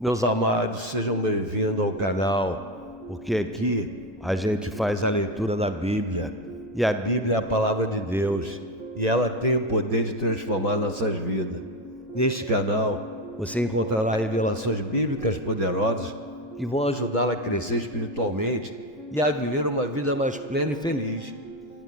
Meus amados, sejam bem-vindos ao canal, porque aqui a gente faz a leitura da Bíblia, e a Bíblia é a palavra de Deus, e ela tem o poder de transformar nossas vidas. Neste canal, você encontrará revelações bíblicas poderosas que vão ajudá-la a crescer espiritualmente e a viver uma vida mais plena e feliz.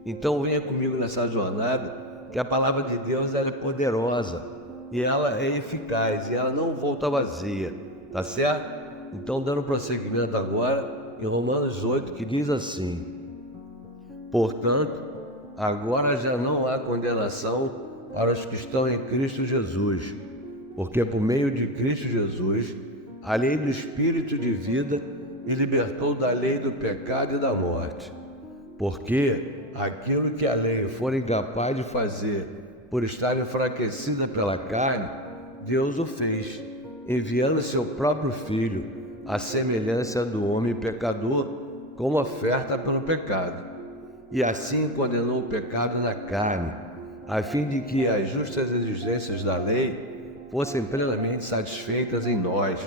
Então venha comigo nessa jornada, que a palavra de Deus ela é poderosa, e ela é eficaz, e ela não volta vazia. Tá certo? Então, dando prosseguimento agora em Romanos 8, que diz assim: portanto, agora já não há condenação para os que estão em Cristo Jesus, porque por meio de Cristo Jesus, a lei do Espírito de vida me libertou da lei do pecado e da morte. Porque aquilo que a lei for incapaz de fazer por estar enfraquecida pela carne, Deus o fez, enviando seu próprio Filho, à semelhança do homem pecador, como oferta pelo pecado. E assim condenou o pecado na carne, a fim de que as justas exigências da lei fossem plenamente satisfeitas em nós,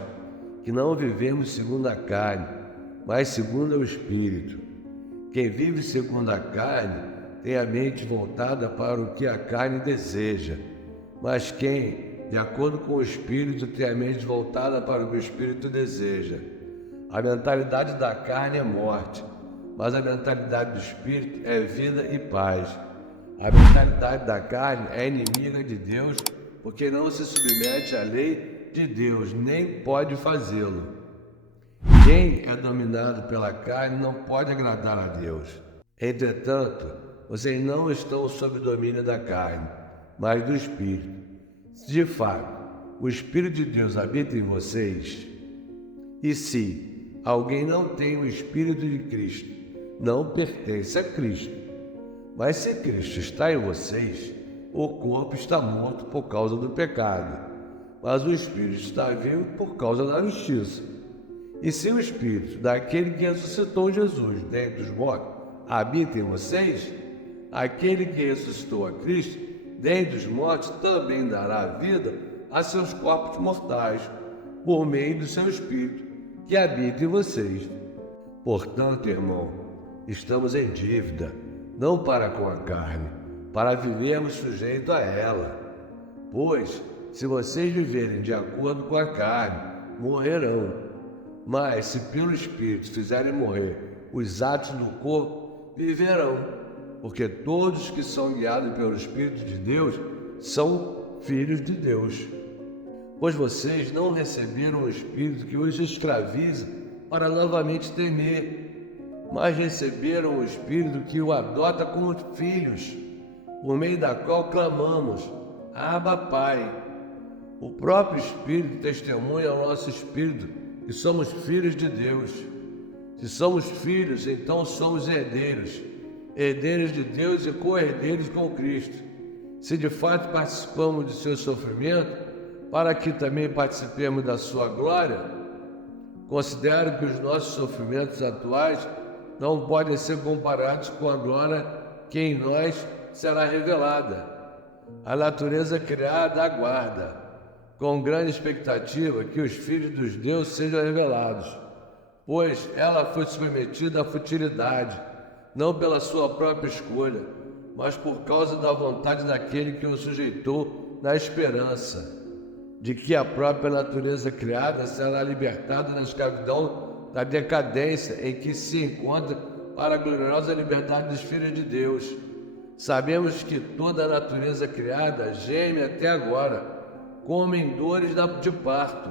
que não vivemos segundo a carne, mas segundo o Espírito. Quem vive segundo a carne tem a mente voltada para o que a carne deseja, mas quem, de acordo com o Espírito, tem a mente voltada para o que o Espírito deseja. A mentalidade da carne é morte, mas a mentalidade do Espírito é vida e paz. A mentalidade da carne é inimiga de Deus, porque não se submete à lei de Deus, nem pode fazê-lo. Quem é dominado pela carne não pode agradar a Deus. Entretanto, vocês não estão sob o domínio da carne, mas do Espírito. Se de fato o Espírito de Deus habita em vocês, e se alguém não tem o Espírito de Cristo, não pertence a Cristo. Mas se Cristo está em vocês, o corpo está morto por causa do pecado, mas o Espírito está vivo por causa da justiça. E se o Espírito daquele que ressuscitou Jesus dentre os mortos habita em vocês, aquele que ressuscitou a Cristo dentre os mortos também dará vida a seus corpos mortais, por meio do seu Espírito, que habita em vocês. Portanto, irmão, estamos em dívida, não para com a carne, para vivermos sujeito a ela. Pois, se vocês viverem de acordo com a carne, morrerão. Mas, se pelo Espírito fizerem morrer os atos do corpo, viverão. Porque todos que são guiados pelo Espírito de Deus são filhos de Deus. Pois vocês não receberam o Espírito que os escraviza para novamente temer, mas receberam o Espírito que o adota como filhos, por meio da qual clamamos: Abba, Pai. O próprio Espírito testemunha ao nosso Espírito que somos filhos de Deus. Se somos filhos, então somos herdeiros, herdeiros de Deus e co-herdeiros com Cristo. Se de fato participamos de seu sofrimento, para que também participemos da sua glória, considero que os nossos sofrimentos atuais não podem ser comparados com a glória que em nós será revelada. A natureza criada aguarda, com grande expectativa, que os filhos dos deuses sejam revelados, pois ela foi submetida à futilidade, não pela sua própria escolha, mas por causa da vontade daquele que o sujeitou, na esperança de que a própria natureza criada será libertada da escravidão da decadência em que se encontra para a gloriosa liberdade dos filhos de Deus. Sabemos que toda a natureza criada geme até agora, como em dores de parto.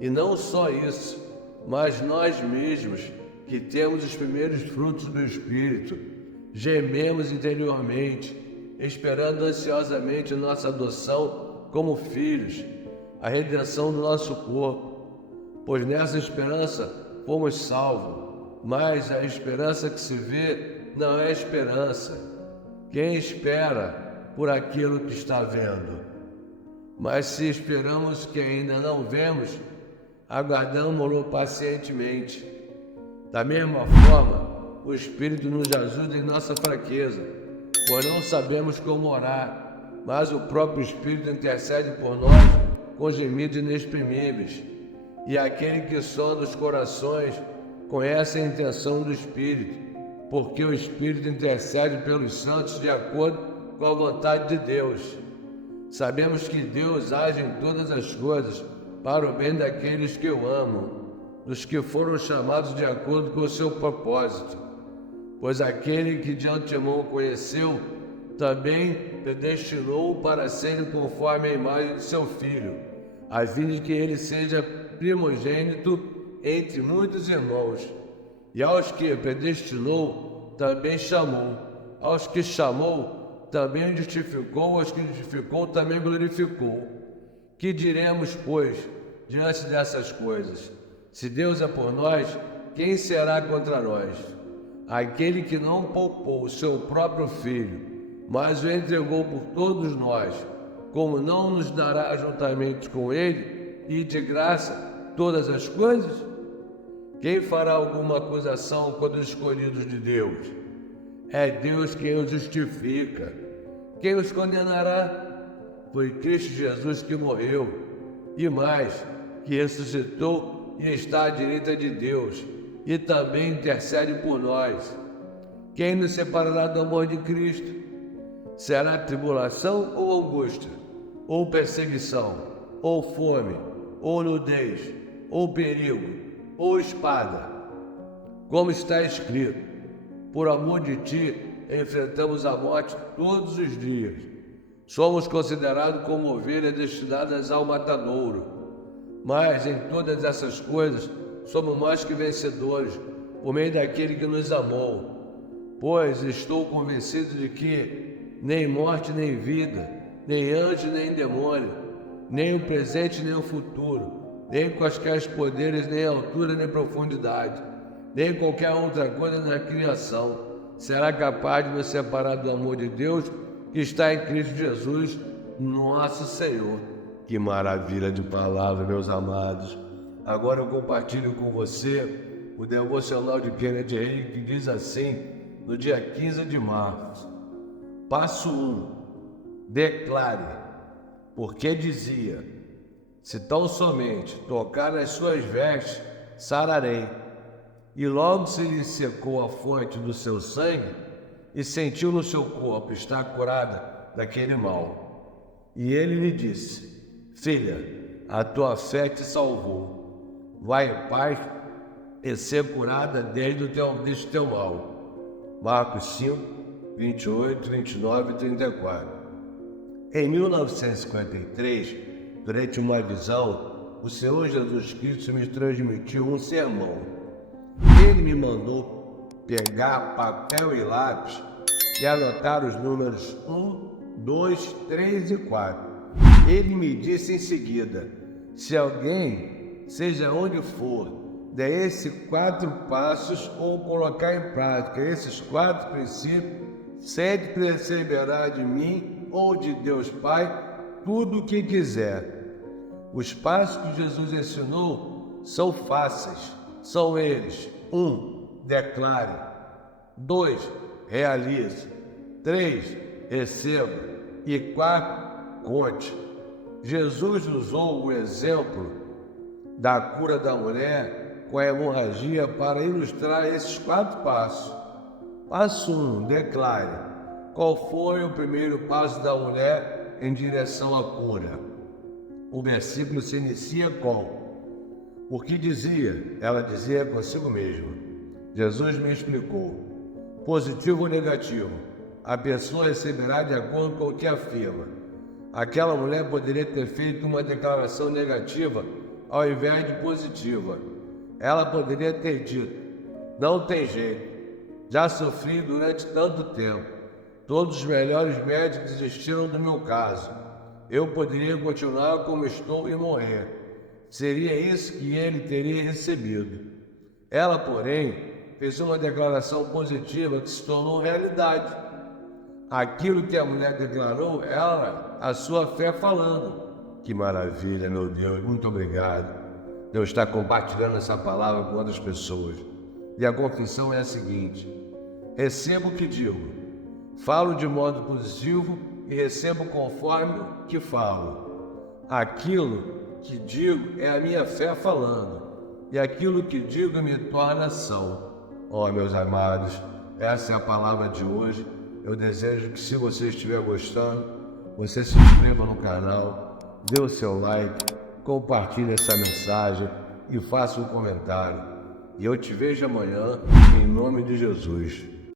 E não só isso, mas nós mesmos, que temos os primeiros frutos do Espírito, gememos interiormente, esperando ansiosamente nossa adoção como filhos, a redenção do nosso corpo. Pois nessa esperança fomos salvos, mas a esperança que se vê não é esperança. Quem espera por aquilo que está vendo? Mas se esperamos que ainda não vemos, aguardamo-lo pacientemente. Da mesma forma, o Espírito nos ajuda em nossa fraqueza, pois não sabemos como orar, mas o próprio Espírito intercede por nós com gemidos inexprimíveis. E aquele que sonda os corações conhece a intenção do Espírito, porque o Espírito intercede pelos santos de acordo com a vontade de Deus. Sabemos que Deus age em todas as coisas para o bem daqueles que o amam, dos que foram chamados de acordo com o seu propósito. Pois aquele que de antemão conheceu, também predestinou para serem conforme a imagem de seu Filho, a fim de que ele seja primogênito entre muitos irmãos. E aos que predestinou, também chamou. Aos que chamou, também justificou. Aos que justificou, também glorificou. Que diremos, pois, diante dessas coisas? Se Deus é por nós, quem será contra nós? Aquele que não poupou o seu próprio Filho, mas o entregou por todos nós, como não nos dará juntamente com ele e de graça todas as coisas? Quem fará alguma acusação contra os escolhidos de Deus? É Deus quem os justifica. Quem os condenará? Foi Cristo Jesus que morreu, e mais, que ressuscitou e está à direita de Deus, e também intercede por nós. Quem nos separará do amor de Cristo? Será tribulação ou angústia, ou perseguição, ou fome, ou nudez, ou perigo, ou espada? Como está escrito: por amor de ti enfrentamos a morte todos os dias. Somos considerados como ovelhas destinadas ao matadouro. Mas em todas essas coisas somos mais que vencedores, por meio daquele que nos amou. Pois estou convencido de que nem morte nem vida, nem anjo nem demônio, nem o presente nem o futuro, nem quaisquer poderes, nem altura nem profundidade, nem qualquer outra coisa na criação será capaz de nos separar do amor de Deus que está em Cristo Jesus, nosso Senhor. Que maravilha de palavra, meus amados. Agora eu compartilho com você o devocional de Kenneth Hagin, que diz assim, no dia 15 de março. Passo 1. Declare, porque dizia: se tão somente tocar nas suas vestes, sararei. E logo se lhe secou a fonte do seu sangue, e sentiu no seu corpo estar curada daquele mal. E ele lhe disse: filha, a tua fé te salvou. Vai em paz e ser curada deste teu mal. Marcos 5, 28, 29 e 34. Em 1953, durante uma visão, o Senhor Jesus Cristo me transmitiu um sermão. Ele me mandou pegar papel e lápis e anotar os números 1, 2, 3 e 4. Ele me disse em seguida: se alguém, seja onde for, der esses 4 passos ou colocar em prática esses 4 princípios, sempre receberá de mim ou de Deus Pai tudo o que quiser. Os passos que Jesus ensinou são fáceis. São eles: 1. Declare. 2. Realize. 3. Receba. E 4. Conte. Jesus usou o exemplo da cura da mulher com a hemorragia para ilustrar esses 4 passos. Passo 1. Declare. Qual foi o primeiro passo da mulher em direção à cura? O versículo se inicia com: o que dizia? Ela dizia consigo mesma. Jesus me explicou. Positivo ou negativo? A pessoa receberá de acordo com o que afirma. Aquela mulher poderia ter feito uma declaração negativa ao invés de positiva. Ela poderia ter dito: não tem jeito, já sofri durante tanto tempo. Todos os melhores médicos desistiram do meu caso. Eu poderia continuar como estou e morrer. Seria isso que ele teria recebido. Ela, porém, fez uma declaração positiva que se tornou realidade. Aquilo que a mulher declarou era a sua fé falando. Que maravilha, meu Deus, muito obrigado. Deus está compartilhando essa palavra com outras pessoas. E a confissão é a seguinte: recebo o que digo, falo de modo positivo e recebo conforme o que falo. Aquilo que digo é a minha fé falando, e aquilo que digo me torna ação. Ó, meus amados, essa é a palavra de hoje. Eu desejo que, se você estiver gostando, você se inscreva no canal, dê o seu like, compartilhe essa mensagem e faça um comentário. E eu te vejo amanhã, em nome de Jesus.